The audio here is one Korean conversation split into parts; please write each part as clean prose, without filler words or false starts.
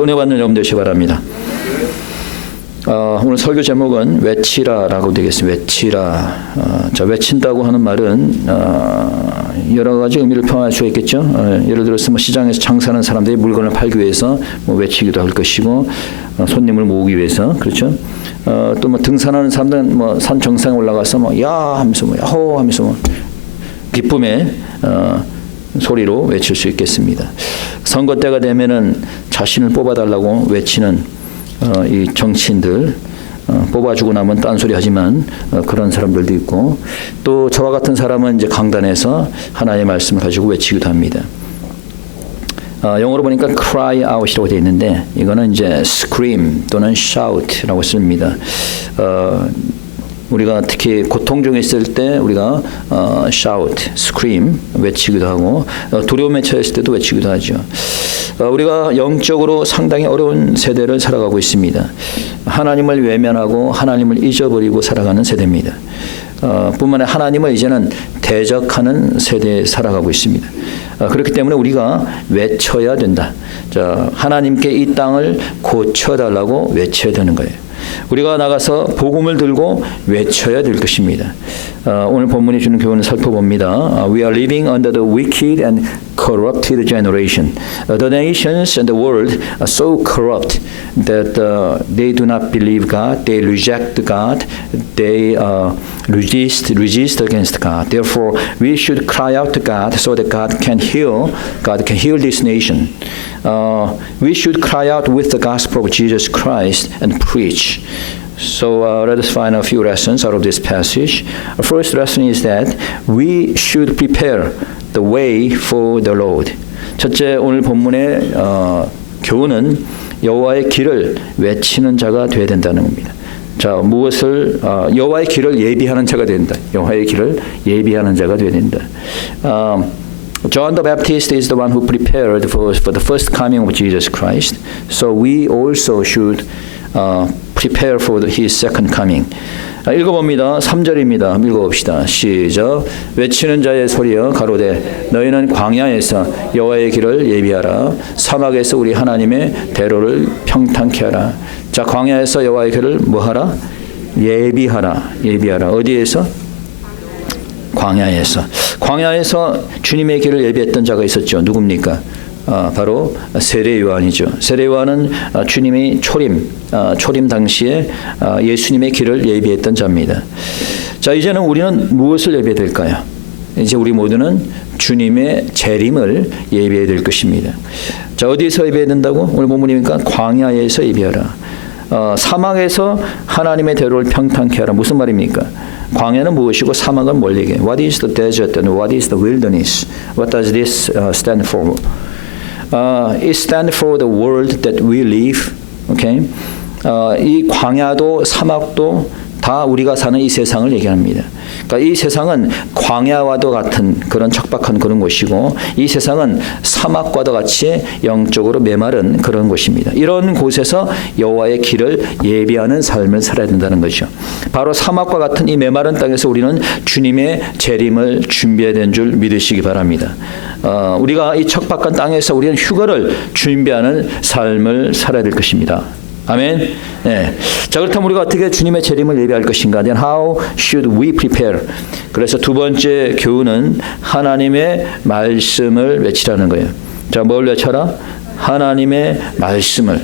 은혜 받는 여러분 되시기 바랍니다. 오늘 설교 제목은 외치라라고 되겠습니다. 외치라. 외친다고 하는 말은 여러 가지 의미를 표현할 수가 있겠죠. 예를 들어서 시장에서 장사하는 사람들이 물건을 팔기 위해서 외치기도 할 것이고, 손님을 모으기 위해서, 그렇죠. 또 등산하는 사람들은 산 정상에 올라가서 야 하면서 야호 하면서 기쁨의 소리로 외칠 수 있겠습니다. 선거 때가 되면은 자신을 뽑아달라고 외치는 이 정치인들, 뽑아주고 나면 딴소리 하지만 그런 사람들도 있고, 또 저와 같은 사람은 이제 강단에서 하나님의 말씀을 가지고 외치기도 합니다. 영어로 보니까 cry out이라고 되어 있는데, 이거는 이제 scream 또는 shout라고 씁니다. 우리가 특히 고통 중에 있을 때 우리가 shout, scream 외치기도 하고, 두려움에 처했을 때도 외치기도 하죠. 우리가 영적으로 상당히 어려운 세대를 살아가고 있습니다. 하나님을 외면하고 하나님을 잊어버리고 살아가는 세대입니다. 뿐만 아니라 하나님을 이제는 대적하는 세대에 살아가고 있습니다. 그렇기 때문에 우리가 외쳐야 된다. 하나님께 이 땅을 고쳐달라고 외쳐야 되는 거예요. 우리가 나가서 복음을 들고 외쳐야 될 것입니다. 오늘 본문이 주는 교훈을 살펴봅니다. We are living under the wicked and corrupted generation. The nations and the world are so corrupt that they do not believe God, they reject God, they resist against God. Therefore, we should cry out to God so that God can heal this nation. We should cry out with the gospel of Jesus Christ and preach. So let us find a few lessons out of this passage. The first lesson is that we should prepare the way for the Lord. 첫째, 오늘 본문의 교훈은 여호와의 길을 외치는 자가 되어야 된다는 겁니다. 무엇을 여호와의 길을 예비하는 자가 된다. 여호와의 길을 예비하는 자가 되어야 된다. John the Baptist is the one who prepared for the first coming of Jesus Christ. So we also should prepare for his second coming. 읽어봅니다. 3절입니다. 읽어봅시다. 시작. 외치는 자의 소리여 가로되 너희는 광야에서 여호와의 길을 예비하라. 사막에서 우리 하나님의 대로를 평탄케 하라. 자, 광야에서 여호와의 길을 뭐하라? 예비하라. 예비하라. 어디에서? 광야에서 주님의 길을 예비했던 자가 있었죠. 누굽니까? 바로 세례 요한이죠. 세례 요한은 주님의 초림 당시에 예수님의 길을 예비했던 자입니다. 자, 이제는 우리는 무엇을 예비해야 될까요? 이제 우리 모두는 주님의 재림을 예비해야 될 것입니다. 자, 어디에서 예비해야 된다고? 오늘 본문이니까 광야에서 예비하라. 사막에서 하나님의 대로를 평탄케 하라. 무슨 말입니까? 광야는 무엇이고 사막은 뭘 얘기해요? What is the desert and what is the wilderness? What does this stand for? It stands for the world that we live. Okay? 이 광야도 사막도 다 우리가 사는 이 세상을 얘기합니다. 그러니까 이 세상은 광야와도 같은 그런 척박한 그런 곳이고, 이 세상은 사막과도 같이 영적으로 메마른 그런 곳입니다. 이런 곳에서 여호와의 길을 예비하는 삶을 살아야 된다는 거죠. 바로 사막과 같은 이 메마른 땅에서 우리는 주님의 재림을 준비해야 되는 줄 믿으시기 바랍니다. 우리가 이 척박한 땅에서 우리는 휴거를 준비하는 삶을 살아야 될 것입니다. 아멘. 네. 자, 그렇다면 우리가 어떻게 주님의 재림을 예비할 것인가? Then how should we prepare? 그래서 두 번째 교훈은 하나님의 말씀을 외치라는 거예요. 자, 뭘 외쳐라? 하나님의 말씀을.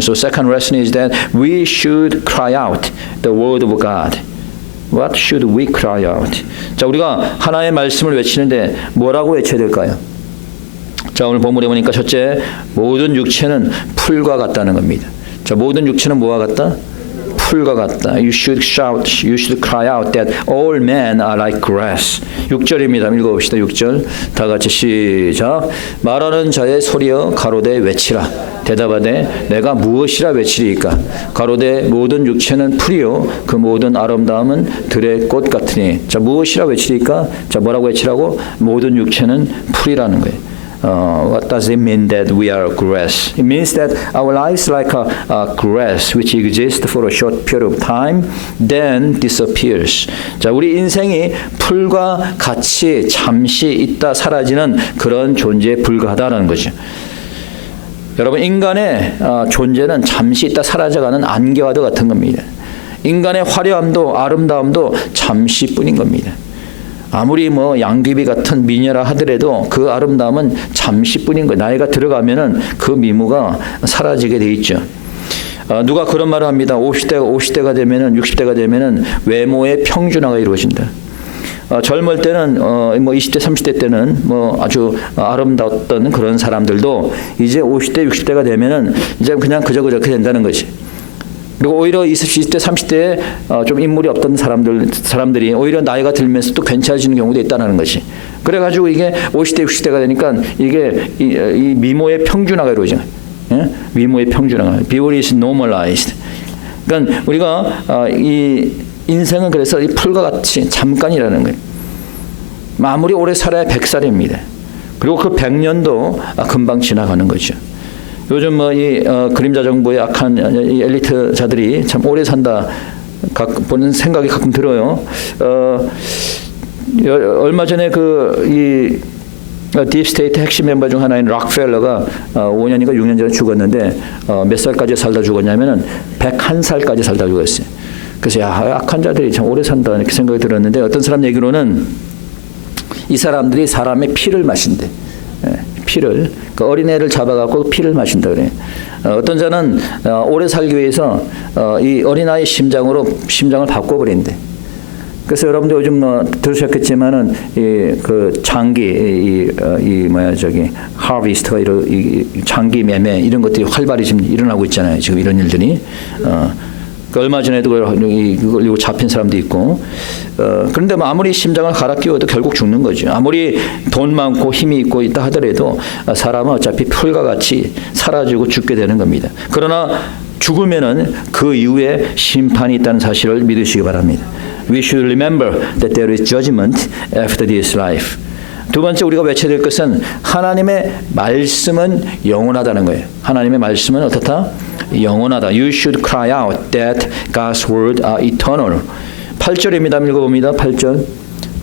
So second lesson is that we should cry out the word of God. What should we cry out? 자, 우리가 하나님의 말씀을 외치는데 뭐라고 외쳐야 될까요? 자, 오늘 본문에 보니까 첫째, 모든 육체는 풀과 같다는 겁니다. 자, 모든 육체는 뭐와 같다? 풀과 같다. You should shout, you should cry out that all men are like grass. 6절입니다. 읽어봅시다. 6절. 다 같이 시작. 말하는 자의 소리여 가로되 외치라. 대답하되 내가 무엇이라 외치리이까? 가로되 모든 육체는 풀이요 그 모든 아름다움은 들의 꽃 같으니. 자, 무엇이라 외치리이까? 자, 뭐라고 외치라고? 모든 육체는 풀이라는 거예요. What does it mean that we are grass? It means that our lives like a grass which exists for a short period of time, then disappears. 자, 우리 인생이 풀과 같이 잠시 있다 사라지는 그런 존재에 불과하다는 거죠. 여러분, 인간의 존재는 잠시 있다 사라져가는 안개와도 같은 겁니다. 인간의 화려함도 아름다움도 잠시뿐인 겁니다. 아무리 양귀비 같은 미녀라 하더라도 그 아름다움은 잠시뿐인 거예요. 나이가 들어가면은 그 미모가 사라지게 돼 있죠. 누가 그런 말을 합니다. 50대가 되면은 60대가 되면은 외모의 평준화가 이루어진다. 젊을 때는 20대 30대 때는 아주 아름다웠던 그런 사람들도 이제 50대 60대가 되면은 이제 그냥 그저 그렇게 된다는 것이. 그리고 오히려 20대 30대에 좀 인물이 없던 사람들이 오히려 나이가 들면서 또 괜찮아지는 경우도 있다는 것이. 그래가지고 이게 50대 60대가 되니까 이게 이 미모의 평준화가 이루어져. 예? 미모의 평준화가. Beauty is normalized. 그러니까 우리가 이 인생은 그래서 이 풀과 같이 잠깐이라는 거예요. 아무리 오래 살아야 100살입니다. 그리고 그 100년도 금방 지나가는 거죠. 요즘 이 그림자 정보의 악한 이 엘리트자들이 참 오래 산다 보는 생각이 가끔 들어요. 얼마 전에 이 딥스테이트 핵심 멤버 중 하나인 록펠러가 5년인가 6년 전에 죽었는데 몇 살까지 살다 죽었냐면은 101살까지 살다 죽었어요. 그래서 악한 자들이 참 오래 산다 이렇게 생각이 들었는데 어떤 사람 얘기로는 이 사람들이 사람의 피를 마신대. 피를 그 어린애를 잡아갖고 피를 마신다 그래. 어떤 자는 오래 살기 위해서 이 어린아이 심장을 바꿔버린대. 그래서 여러분들 요즘 들으셨겠지만은 그 장기 하비스트가 이 장기 매매 이런 것들이 활발히 지금 일어나고 있잖아요. 지금 이런 일들이. 얼마 전에도 이거 잡힌 사람도 있고. 그런데 아무리 심장을 갈아 끼워도 결국 죽는 거죠. 아무리 돈 많고 힘이 있고 있다 하더라도 사람은 어차피 풀과 같이 사라지고 죽게 되는 겁니다. 그러나 죽으면은 그 이후에 심판이 있다는 사실을 믿으시기 바랍니다. We should remember that there is judgment after this life. 두 번째 우리가 외쳐야 될 것은 하나님의 말씀은 영원하다는 거예요. 하나님의 말씀은 어떻다? 영원하다. You should cry out that God's word are eternal. 8절입니다. 읽어봅니다. 8절.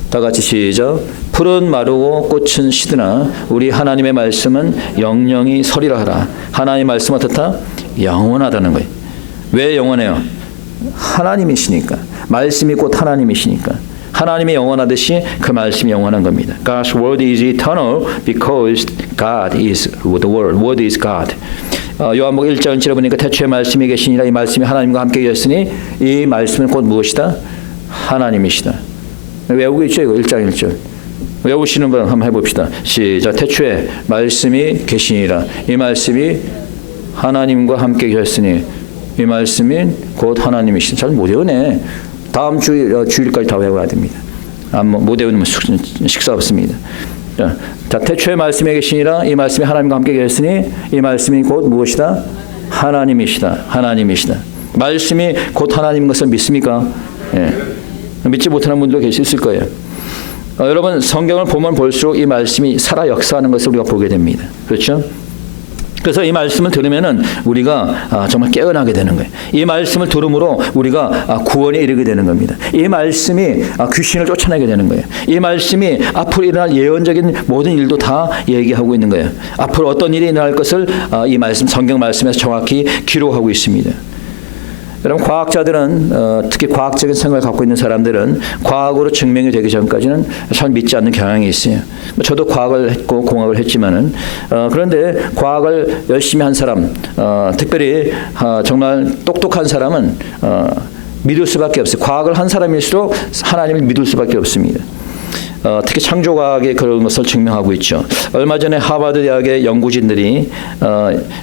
다 같이 시작. 풀은 마르고 꽃은 시드나 우리 하나님의 말씀은 영영이 서리라 하라. 하나님의 말씀은 어떻다? 영원하다는 거예요. 왜 영원해요? 하나님이시니까. 말씀이 곧 하나님이시니까. 하나님이 영원하듯이 그 말씀이 영원한 겁니다. God's word is eternal because God is the word. Word is God. 요한복음 1장 7절 보니까 태초에 말씀이 계시니라 이 말씀이 하나님과 함께 계셨으니 이 말씀은 곧 무엇이다? 하나님이시다. 외우고 있죠? 이거 1장 1절. 외우시는 분 한번 해봅시다. 시작. 태초에 말씀이 계시니라 이 말씀이 하나님과 함께 계셨으니 이 말씀이 곧 하나님이시다. 잘 못 외우네. 다음 주일까지 다 외워야 됩니다. 못 외우면 식사 없습니다. 자, 태초에 말씀에 계시니라 이 말씀이 하나님과 함께 계셨으니 이 말씀이 곧 무엇이다? 하나님이시다. 하나님이시다. 말씀이 곧 하나님인 것을 믿습니까? 예. 믿지 못하는 분도 있을 거예요. 여러분 성경을 보면 볼수록 이 말씀이 살아 역사하는 것을 우리가 보게 됩니다. 그렇죠? 그래서 이 말씀을 들으면은 우리가 정말 깨어나게 되는 거예요. 이 말씀을 들음으로 우리가 구원에 이르게 되는 겁니다. 이 말씀이 귀신을 쫓아내게 되는 거예요. 이 말씀이 앞으로 일어날 예언적인 모든 일도 다 얘기하고 있는 거예요. 앞으로 어떤 일이 일어날 것을 이 말씀, 성경 말씀에서 정확히 기록하고 있습니다. 여러분 과학자들은 특히 과학적인 생각을 갖고 있는 사람들은 과학으로 증명이 되기 전까지는 잘 믿지 않는 경향이 있어요. 저도 과학을 했고 공학을 했지만은 그런데 과학을 열심히 한 사람, 특별히 정말 똑똑한 사람은 믿을 수밖에 없어요. 과학을 한 사람일수록 하나님을 믿을 수밖에 없습니다. 특히 창조과학의 그런 것을 증명하고 있죠. 얼마 전에 하버드 대학의 연구진들이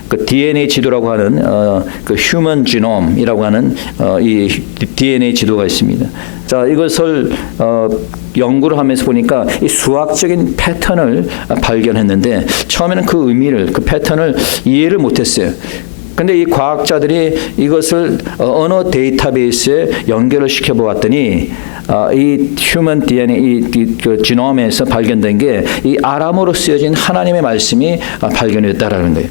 그 DNA 지도라고 하는 그 휴먼 지놈이라고 하는 이 DNA 지도가 있습니다. 자, 이것을 연구를 하면서 보니까 이 수학적인 패턴을 발견했는데 처음에는 그 의미를, 그 패턴을 이해를 못했어요. 근데 이 과학자들이 이것을 어느 데이터베이스에 연결을 시켜보았더니 이 휴먼 DNA, 그 지놈에서 발견된 게 이 아람어로 쓰여진 하나님의 말씀이 발견됐다라는 거예요.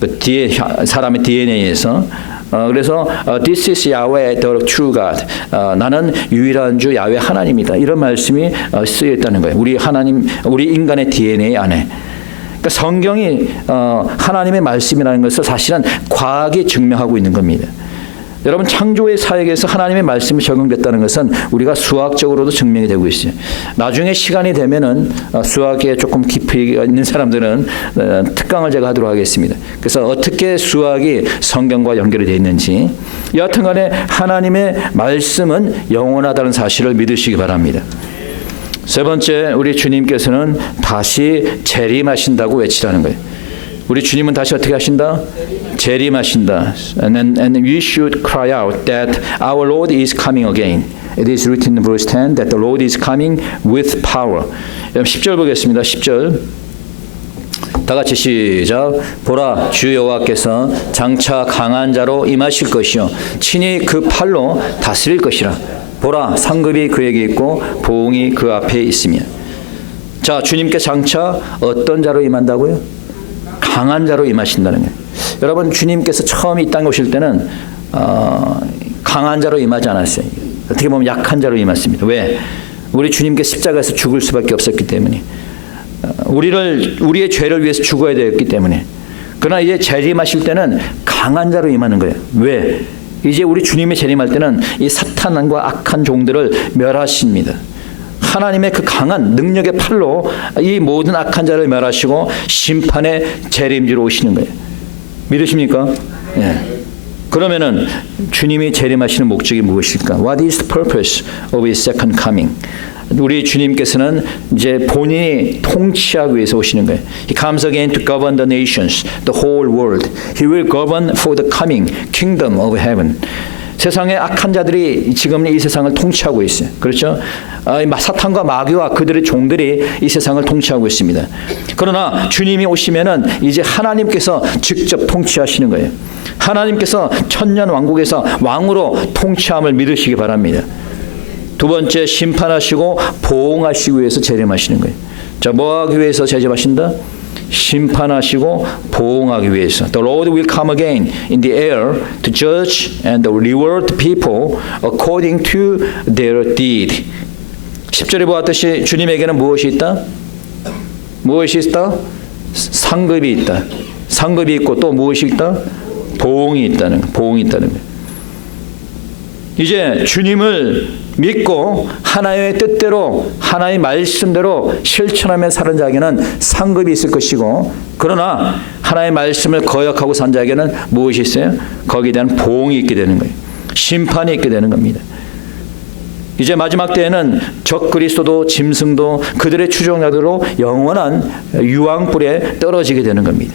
그 사람의 DNA에서. 그래서 This is Yahweh, the true God. 나는 유일한 주 야훼 하나님이다. 이런 말씀이 쓰여 있다는 거예요. 우리 인간의 DNA 안에. 그러니까 성경이 하나님의 말씀이라는 것을 사실은 과학이 증명하고 있는 겁니다. 여러분 창조의 사역에서 하나님의 말씀이 적용됐다는 것은 우리가 수학적으로도 증명이 되고 있어요. 나중에 시간이 되면은 수학에 조금 깊이가 있는 사람들은 특강을 제가 하도록 하겠습니다. 그래서 어떻게 수학이 성경과 연결이 되어 있는지 여하튼간에 하나님의 말씀은 영원하다는 사실을 믿으시기 바랍니다. 세 번째, 우리 주님께서는 다시 재림하신다고 외치라는 거예요. 우리 주님은 다시 어떻게 하신다? 재림하신다. And we should cry out that our Lord is coming again. It is written in verse 10 that the Lord is coming with power. 10절 보겠습니다. 10절. 다 같이 시작. 보라, 주 여호와께서 장차 강한 자로 임하실 것이요 친히 그 팔로 다스릴 것이라. 보라, 상급이 그에게 있고 보응이 그 앞에 있으며. 자, 주님께 장차 어떤 자로 임한다고요? 강한 자로 임하신다는 거예요. 여러분, 주님께서 처음 이 땅에 오실 때는 강한 자로 임하지 않았어요. 어떻게 보면 약한 자로 임했습니다. 왜? 우리 주님께 십자가에서 죽을 수밖에 없었기 때문에, 우리의 죄를 위해서 죽어야 되었기 때문에. 그러나 이제 재림하실 때는 강한 자로 임하는 거예요. 왜? 이제 우리 주님이 재림할 때는 이 사탄과 악한 종들을 멸하십니다. 하나님의 그 강한 능력의 팔로 이 모든 악한 자를 멸하시고 심판의 재림지로 오시는 거예요. 믿으십니까? 예. 그러면은 주님이 재림하시는 목적이 무엇일까? What is the purpose of His second coming? 우리 주님께서는 이제 본인이 통치하기 위해서 오시는 거예요. He comes again to govern the nations, the whole world. He will govern for the coming kingdom of heaven. 세상의 악한 자들이 지금 이 세상을 통치하고 있어요. 그렇죠? 사탄과 마귀와 그들의 종들이 이 세상을 통치하고 있습니다. 그러나 주님이 오시면은 이제 하나님께서 직접 통치하시는 거예요. 하나님께서 천년 왕국에서 왕으로 통치함을 믿으시기 바랍니다. 두 번째, 심판하시고 보응하시기 위해서 재림하시는 거예요. 자, 뭐 하기 위해서 재림하신다? 심판하시고 보응하기 위해서. The Lord will come again in the air to judge and reward people according to their deed. 10절에 보았듯이 주님에게는 무엇이 있다? 무엇이 있다? 상급이 있다. 상급이 있고 또 무엇이 있다? 보응이 있다는 거. 보응이 있다는 거. 이제 주님을 믿고 하나님의 뜻대로 하나님의 말씀대로 실천하며 사는 자에게는 상급이 있을 것이고, 그러나 하나님의 말씀을 거역하고 산 자에게는 무엇이 있어요? 거기에 대한 보응이 있게 되는 거예요. 심판이 있게 되는 겁니다. 이제 마지막 때에는 적 그리스도도 짐승도 그들의 추종자들로 영원한 유황불에 떨어지게 되는 겁니다.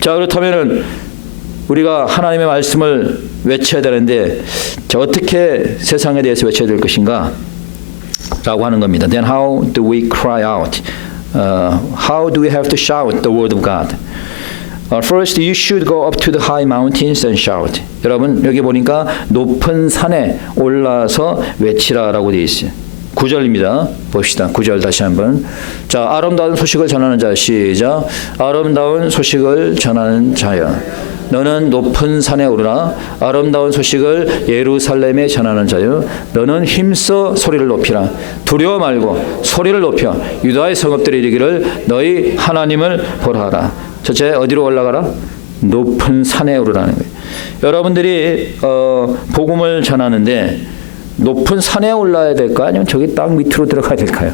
자, 그렇다면은 우리가 하나님의 말씀을 외쳐야 되는데, 자, 어떻게 세상에 대해서 외쳐야 될 것인가? 라고 하는 겁니다. Then how do we cry out? How do we have to shout the word of God? First, you should go up to the high mountains and shout. 여러분, 여기 보니까 높은 산에 올라서 외치라라고 되어 있어요. 9절입니다. 봅시다. 9절 다시 한번. 자, 아름다운 소식을 전하는 자, 시작. 아름다운 소식을 전하는 자여, 너는 높은 산에 오르라. 아름다운 소식을 예루살렘에 전하는 자여, 너는 힘써 소리를 높이라. 두려워 말고 소리를 높여 유다의 성읍들이 이르기를 너희 하나님을 보라 하라. 첫째, 어디로 올라가라? 높은 산에 오르라는 거예요. 여러분들이 복음을 전하는데 높은 산에 올라야 될까? 아니면 저기 땅 밑으로 들어가야 될까요?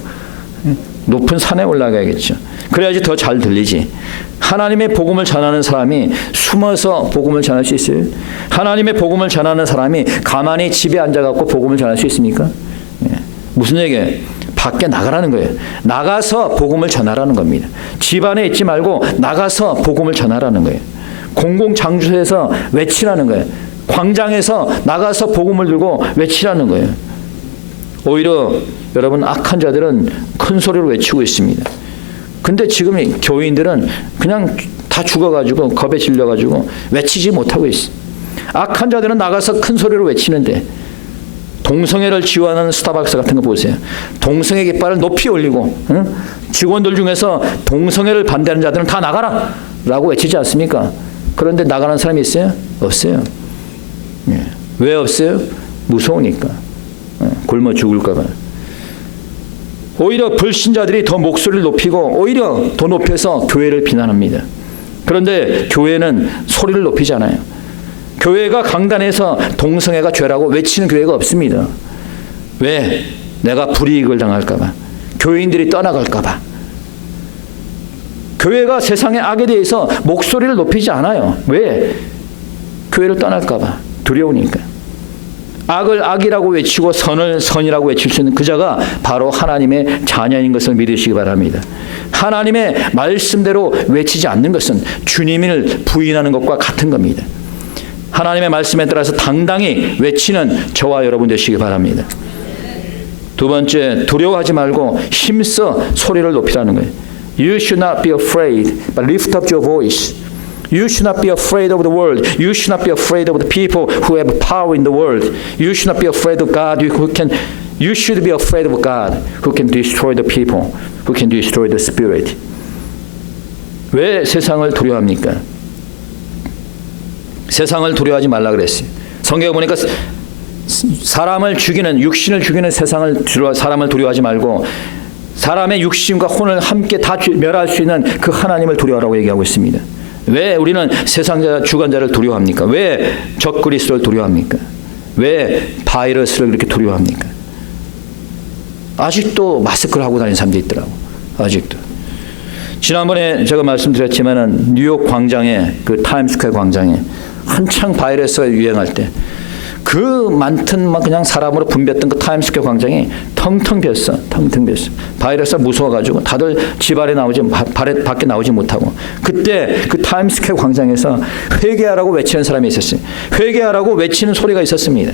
높은 산에 올라가야겠죠. 그래야지 더 잘 들리지. 하나님의 복음을 전하는 사람이 숨어서 복음을 전할 수 있어요? 하나님의 복음을 전하는 사람이 가만히 집에 앉아갖고 복음을 전할 수 있습니까? 무슨 얘기예요? 밖에 나가라는 거예요. 나가서 복음을 전하라는 겁니다. 집 안에 있지 말고 나가서 복음을 전하라는 거예요. 공공장소에서 외치라는 거예요. 광장에서 나가서 복음을 들고 외치라는 거예요. 오히려 여러분, 악한 자들은 큰 소리로 외치고 있습니다. 근데 지금 교인들은 그냥 다 죽어가지고 겁에 질려가지고 외치지 못하고 있어. 악한 자들은 나가서 큰 소리로 외치는데, 동성애를 지원하는 스타벅스 같은 거 보세요. 동성애 깃발을 높이 올리고, 응? 직원들 중에서 동성애를 반대하는 자들은 다 나가라 라고 외치지 않습니까? 그런데 나가는 사람이 있어요? 없어요. 예. 왜 없어요? 무서우니까. 굶어 죽을까 봐. 오히려 불신자들이 더 목소리를 높이고 오히려 더 높여서 교회를 비난합니다. 그런데 교회는 소리를 높이지 않아요. 교회가 강단에서 동성애가 죄라고 외치는 교회가 없습니다. 왜? 내가 불이익을 당할까 봐. 교인들이 떠나갈까 봐. 교회가 세상의 악에 대해서 목소리를 높이지 않아요. 왜? 교회를 떠날까 봐. 두려우니까. 악을 악이라고 외치고 선을 선이라고 외칠 수 있는 그 자가 바로 하나님의 자녀인 것을 믿으시기 바랍니다. 하나님의 말씀대로 외치지 않는 것은 주님을 부인하는 것과 같은 겁니다. 하나님의 말씀에 따라서 당당히 외치는 저와 여러분 되시기 바랍니다. 두 번째, 두려워하지 말고 힘써 소리를 높이라는 거예요. You should not be afraid, but lift up your voice. You should not be afraid of the world. You should not be afraid of the people who have power in the world. You should not be afraid of God You should be afraid of God who can destroy the people, who can destroy the spirit. 왜 세상을 두려워합니까? 세상을 두려워하지 말라 그랬어요. 성경에 보니까 사람을 죽이는, 육신을 죽이는 사람을 두려워하지 말고 사람의 육신과 혼을 함께 다 멸할 수 있는 그 하나님을 두려워하라고 얘기하고 있습니다. 왜 우리는 세상자 주관자를 두려워합니까? 왜 적그리스도를 두려워합니까? 왜 바이러스를 그렇게 두려워합니까? 아직도 마스크를 하고 다니는 사람들이 있더라고. 아직도. 지난번에 제가 말씀드렸지만은 뉴욕 광장에, 그 타임스퀘어 광장에 한창 바이러스가 유행할 때 그 많던 막 그냥 사람으로 붐볐던 그 타임스퀘어 광장이 텅텅 비었어. 텅텅 비었어. 바이러스가 무서워가지고 다들 집 안에 밖에 나오지 못하고, 그때 그 타임스퀘어 광장에서 회개하라고 외치는 사람이 있었어요. 회개하라고 외치는 소리가 있었습니다.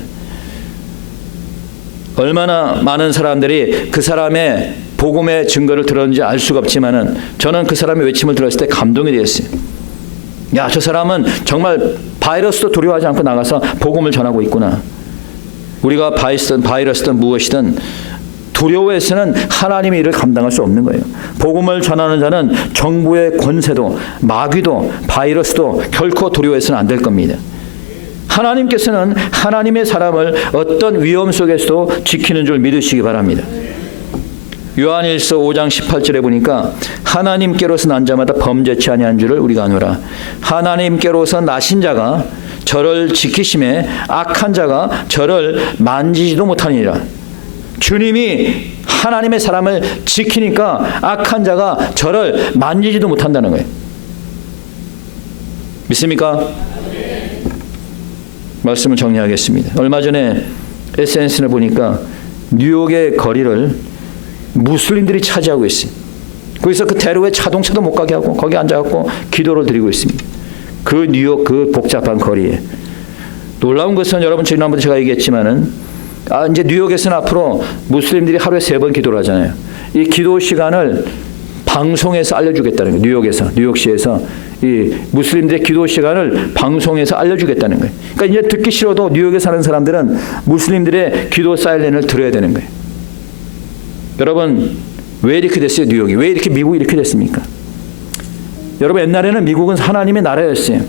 얼마나 많은 사람들이 그 사람의 복음의 증거를 들었는지 알 수가 없지만은 저는 그 사람의 외침을 들었을 때 감동이 되었어요. 야, 저 사람은 정말 바이러스도 두려워하지 않고 나가서 복음을 전하고 있구나. 우리가 바이러스든 무엇이든 두려워해서는 하나님의 일을 감당할 수 없는 거예요. 복음을 전하는 자는 정부의 권세도 마귀도 바이러스도 결코 두려워해서는 안 될 겁니다. 하나님께서는 하나님의 사람을 어떤 위험 속에서도 지키는 줄 믿으시기 바랍니다. 요한일서 5장 18절에 보니까 하나님께로서 난 자마다 범죄치 아니한 줄을 우리가 아노라. 하나님께로서 나신 자가 저를 지키심에 악한 자가 저를 만지지도 못하니라. 주님이 하나님의 사람을 지키니까 악한 자가 저를 만지지도 못한다는 거예요. 믿습니까? 말씀을 정리하겠습니다. 얼마 전에 SNS를 보니까 뉴욕의 거리를 무슬림들이 차지하고 있어요. 거기서 그 대로에 자동차도 못 가게 하고 거기 앉아갖고 기도를 드리고 있습니다. 그 뉴욕 그 복잡한 거리에. 놀라운 것은 여러분 지난번에 제가 얘기했지만은 이제 뉴욕에서는 앞으로 무슬림들이 하루에 3번 기도를 하잖아요. 이 기도 시간을 방송에서 알려주겠다는 거예요. 뉴욕시에서 이 무슬림들의 기도 시간을 방송에서 알려주겠다는 거예요. 그러니까 이제 듣기 싫어도 뉴욕에 사는 사람들은 무슬림들의 기도 사일렌을 들어야 되는 거예요. 여러분, 왜 이렇게 됐어요? 뉴욕이 왜 이렇게 미국이 이렇게 됐습니까? 여러분, 옛날에는 미국은 하나님의 나라였어요.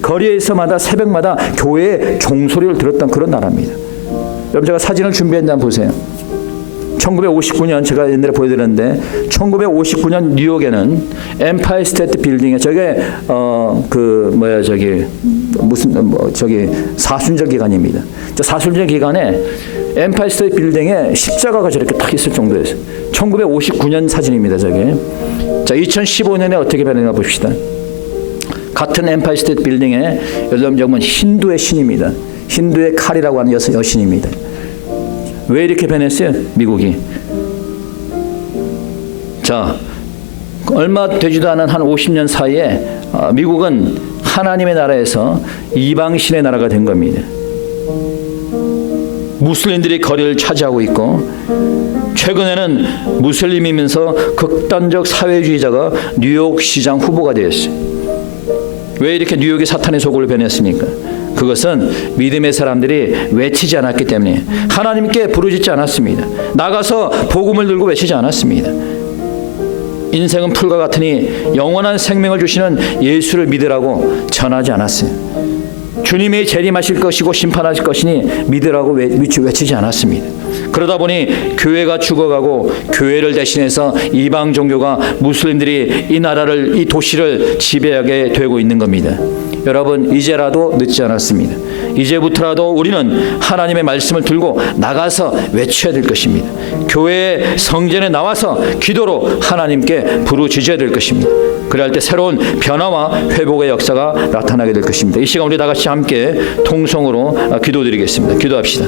거리에서마다 새벽마다 교회의 종소리를 들었던 그런 나라입니다. 여러분, 제가 사진을 준비했는데 한번 보세요. 1959년 제가 옛날에 보여드렸는데 1959년 뉴욕에는 엠파이어 스테이트 빌딩에 저게 사순절 기간입니다. 저 사순절 기간에 엠파이어 스테이트 빌딩에 십자가가 저렇게 딱 있을 정도였어요. 1959년 사진입니다. 저게. 자, 2015년에 어떻게 변했나 봅시다. 같은 엠파이어 스테이트 빌딩에 여러분 힌두의 신입니다. 힌두의 칼이라고 하는 여신입니다. 왜 이렇게 변했어요? 미국이. 자, 얼마 되지도 않은 한 50년 사이에 미국은 하나님의 나라에서 이방신의 나라가 된 겁니다. 무슬림들이 거리를 차지하고 있고, 최근에는 무슬림이면서 극단적 사회주의자가 뉴욕 시장 후보가 되었어요. 왜 이렇게 뉴욕이 사탄의 소굴로 변했습니까? 그것은 믿음의 사람들이 외치지 않았기 때문에, 하나님께 부르짖지 않았습니다. 나가서 복음을 들고 외치지 않았습니다. 인생은 풀과 같으니 영원한 생명을 주시는 예수를 믿으라고 전하지 않았어요. 주님이 재림하실 것이고 심판하실 것이니 믿으라고 외치지 않았습니다. 그러다 보니 교회가 죽어가고 교회를 대신해서 이방 종교가 무슬림들이 이 나라를, 이 도시를 지배하게 되고 있는 겁니다. 여러분, 이제라도 늦지 않았습니다. 이제부터라도 우리는 하나님의 말씀을 들고 나가서 외쳐야 될 것입니다. 교회 성전에 나와서 기도로 하나님께 부르짖어야 될 것입니다. 그래야 할 때 새로운 변화와 회복의 역사가 나타나게 될 것입니다. 이 시간 우리 다 같이 함께 통성으로 기도드리겠습니다. 기도합시다.